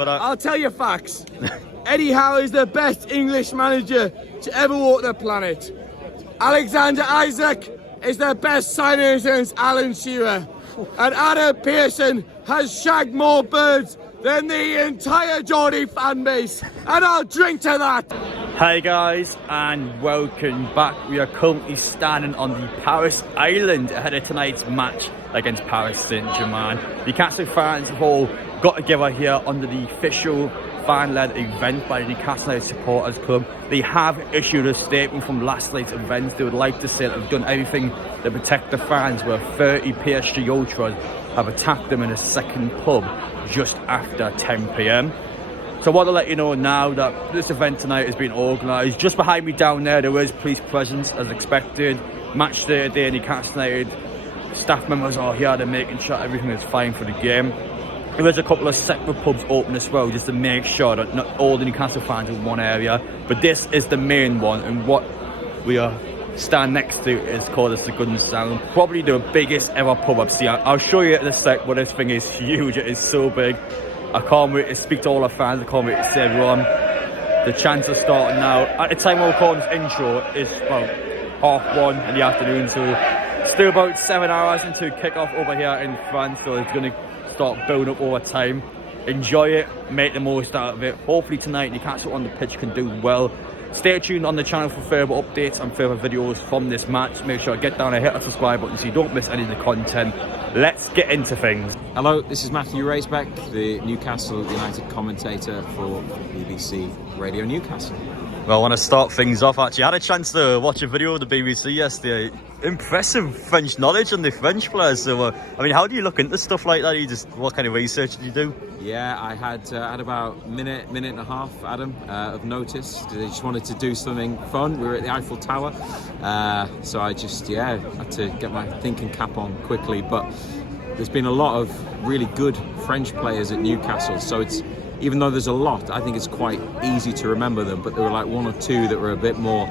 I'll tell you facts. Eddie Howe is the best English manager to ever walk the planet. Alexander Isaac is the best signing since Alan Shearer. And Adam Pearson has shagged more birds than the entire Geordie fan base. And I'll drink to that. Hey guys, and welcome back. We are currently standing on the Paris Island ahead of tonight's match against Paris Saint-Germain. The Newcastle fans have all got together here under the official fan-led event by the Newcastle United Supporters Club. They have issued a statement from last night's events. They would like to say that they've done everything to protect the fans, where 30 PSG Ultras have attacked them in a second pub just after 10 PM. So I want to let you know now that this event tonight has been organised. Just behind me down there is police presence as expected. Match day today, Newcastle United staff members are here. They're making sure everything is fine for the game. There is a couple of separate pubs open as well, just to make sure that not all the Newcastle fans in one area. But this is the main one, and what we are stand next to is called the Gun Sound. Probably the biggest ever pub I've seen. I'll show you in a sec, but this thing is huge. It is so big. I can't wait to speak to all our fans. I can't wait to see everyone. The chants are starting now. At the time we're recording this intro, it's about 1:30 in the afternoon, so still about 7 hours into kick-off over here in France, so it's going to start building up over time. Enjoy it, make the most out of it. Hopefully tonight Newcastle on the pitch can do well. Stay tuned on the channel for further updates and further videos from this match. Make sure to get down and hit the subscribe button so you don't miss any of the content. Let's get into things. Hello, this is Matthew Racebeck, the Newcastle United commentator for BBC Radio Newcastle. Well, I want to start things off. Actually, I had a chance to watch a video of the BBC yesterday. Impressive French knowledge on the French players. So, I mean, how do you look into stuff like that? What kind of research did you do? Yeah, I had about a minute and a half, Adam, of notice. I just wanted to do something fun. We were at the Eiffel Tower, so I just had to get my thinking cap on quickly. But there's been a lot of really good French players at Newcastle, so it's, even though there's a lot, I think it's quite easy to remember them. But there were like one or two that were a bit more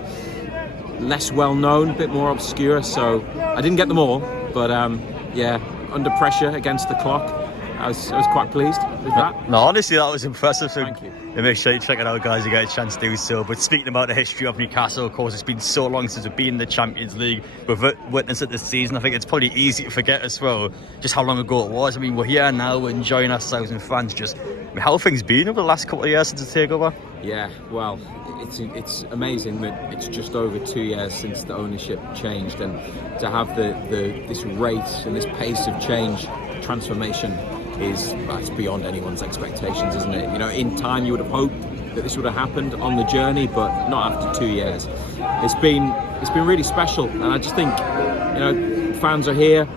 less well known, a bit more obscure. So I didn't get them all, but under pressure against the clock, I was quite pleased with that. No, honestly, that was impressive. So Thank you. Make sure you check it out, guys. You get a chance to do so. But speaking about the history of Newcastle, of course, it's been so long since we've been in the Champions League. We've witnessed it this season. I think it's probably easy to forget as well just how long ago it was. I mean, we're here now, we're enjoying ourselves in France. Just how have things been over the last couple of years since the takeover? Yeah, well, it's amazing that it's just over 2 years since the ownership changed, and to have this rate and this pace of change, transformation, it's beyond anyone's expectations, isn't it? You know, in time you would have hoped that this would have happened on the journey, but not after 2 years. It's been really special, and I just think, you know, fans are here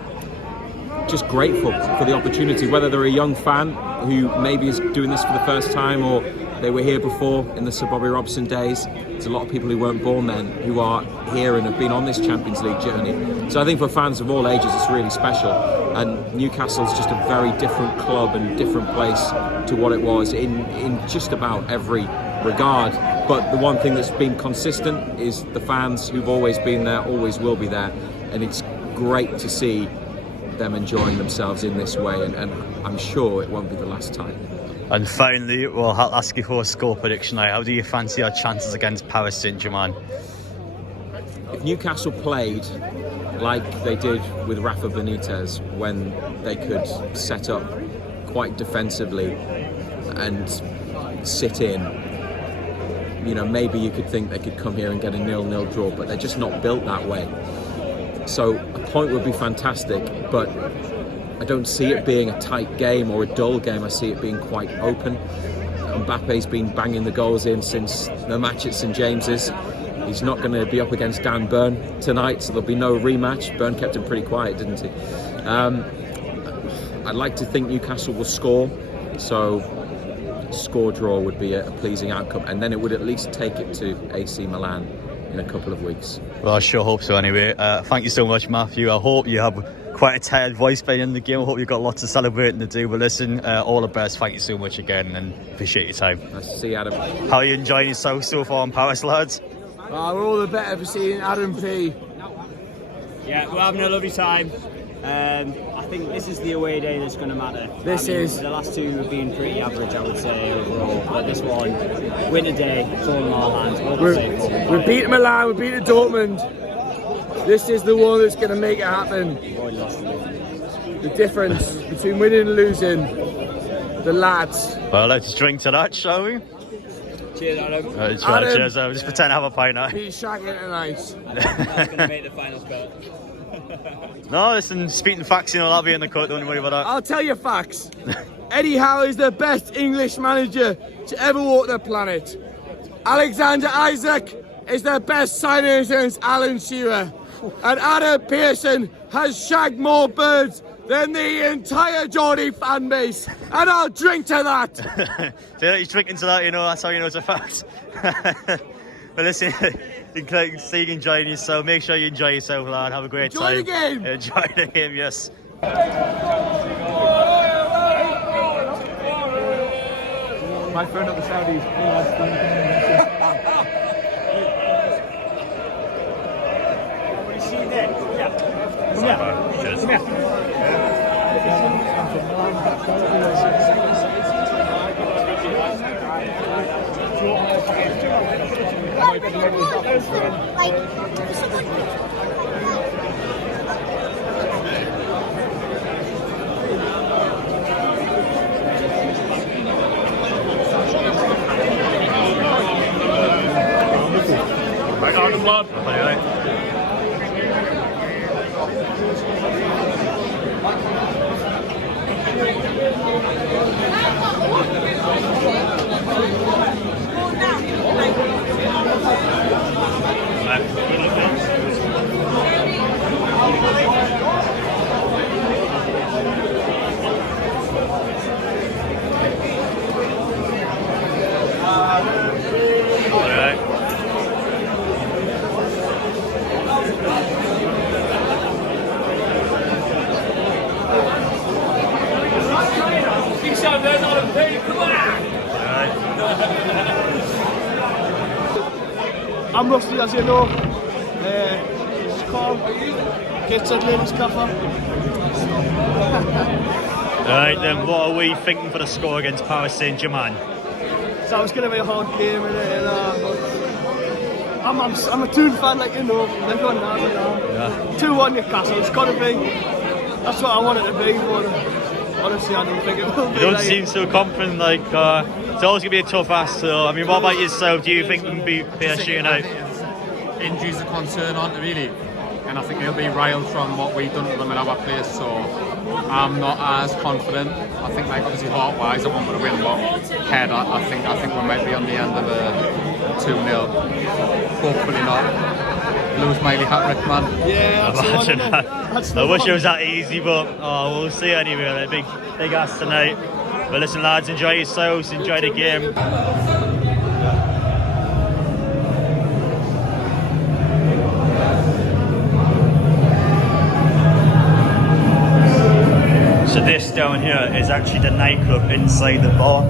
just grateful for the opportunity, whether they're a young fan who maybe is doing this for the first time, or they were here before in the Sir Bobby Robson days. There's a lot of people who weren't born then who are here and have been on this Champions League journey. So I think for fans of all ages, it's really special. And Newcastle's just a very different club and different place to what it was in just about every regard. But the one thing that's been consistent is the fans who've always been there, always will be there. And it's great to see them enjoying themselves in this way, and I'm sure it won't be the last time. And finally, well, I'll ask you for a score prediction now. How do you fancy our chances against Paris Saint-Germain? If Newcastle played like they did with Rafa Benitez, when they could set up quite defensively and sit in, you know, maybe you could think they could come here and get a 0-0 draw, but they're just not built that way. So a point would be fantastic, but I don't see it being a tight game or a dull game. I see it being quite open. Mbappe's been banging the goals in since the match at St James's. He's not going to be up against Dan Burn tonight, so there'll be no rematch. Burn kept him pretty quiet, didn't he? I'd like to think Newcastle will score, so score draw would be a pleasing outcome, and then it would at least take it to AC Milan in a couple of weeks. Well, I sure hope so anyway. Thank you so much, Matthew. I hope you have quite a tired voice by the end of the game. I hope you've got lots of celebrating to do. But listen, all the best. Thank you so much again, and appreciate your time. Nice to see you, Adam. How are you enjoying yourself so far in Paris, lads? We're all the better for seeing Adam P. Yeah, we're having a lovely time. I think this is the away day that's going to matter. This is. The last two have been pretty average, I would say, overall. But this one, win a day, it's all in our hands. We beat Milan, we beat Dortmund. This is the one that's going to make it happen. The difference between winning and losing. The lads. Well, let's drink to that, shall we? Cheers, Adam. Cheers. Just pretend to have a pint now. He's shagging tonight. That's going to make the final spot. No, listen, speaking facts, you know, that'll be in the cut, don't worry about that. I'll tell you facts. Eddie Howe is the best English manager to ever walk the planet. Alexander Isak is the best signing since Alan Shearer. And Adam Pearson has shagged more birds than the entire Geordie fan base. And I'll drink to that. So he's drinking to that, you know, that's how you know it's a fact. But listen, see you enjoying yourself. Make sure you enjoy yourself, lad. Have a great time. Enjoy the game. Enjoy the game, yes. My friend at the Saudis. Cheers. Right on the blood. I'm rusty, as you know. It's called Gates of Ladies Cafe. Right then, what are we thinking for the score against Paris Saint-Germain? So it's going to be a hard game, and I'm a Toon fan, like you know. They're going down now. 2-1 Newcastle. It's got to be. That's what I want it to be. But honestly, I don't think it will be. You don't seem so confident. Like it's always going to be a tough ask. So I mean, what about yourself? Do you think you can beat PSG United? Injuries are concern, aren't they, really? And I think they'll be riled from what we've done to them in our place, so I'm not as confident. I think, like, obviously heart-wise, I want them to win, but head, I think we might be on the end of a 2-0. Hopefully not. Lose Miley hat-trick, man. Yeah, Imagine that. I wish it was that easy, but we'll see anyway. A big ass tonight. But listen, lads, enjoy yourselves, enjoy the game. So this down here is actually the nightclub inside the bar.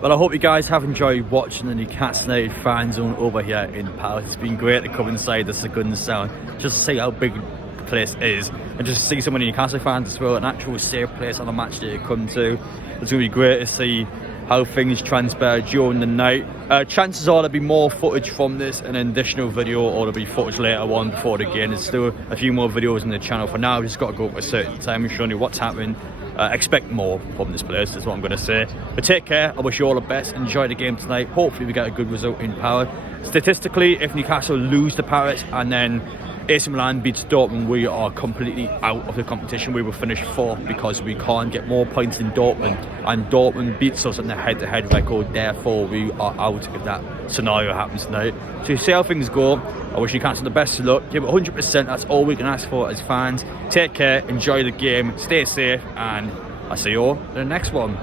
Well, I hope you guys have enjoyed watching the Newcastle United fan zone over here in Paris. It's been great to come inside the Second Sound just to see how big the place is, and just to see so many Newcastle fans as well, an actual safe place on a match day to come to. It's going to be great to see how things transpire during the night. Chances are there'll be more footage from this, an additional video, or there'll be footage later on before the game. There's still a few more videos on the channel. For now, I've just got to go up a certain time and show you what's happening. Expect more from this place, that's what I'm going to say. But take care, I wish you all the best, enjoy the game tonight. Hopefully we get a good result in Paris. Statistically, if Newcastle lose to Paris and then AC Milan beats Dortmund, we are completely out of the competition. We will finish fourth because we can't get more points than Dortmund, and Dortmund beats us in the head-to-head record. Therefore, we are out if that scenario happens tonight. So see how things go. I wish Newcastle the best of luck. Give it 100%. That's all we can ask for as fans. Take care, enjoy the game, stay safe, and I'll see you all in the next one.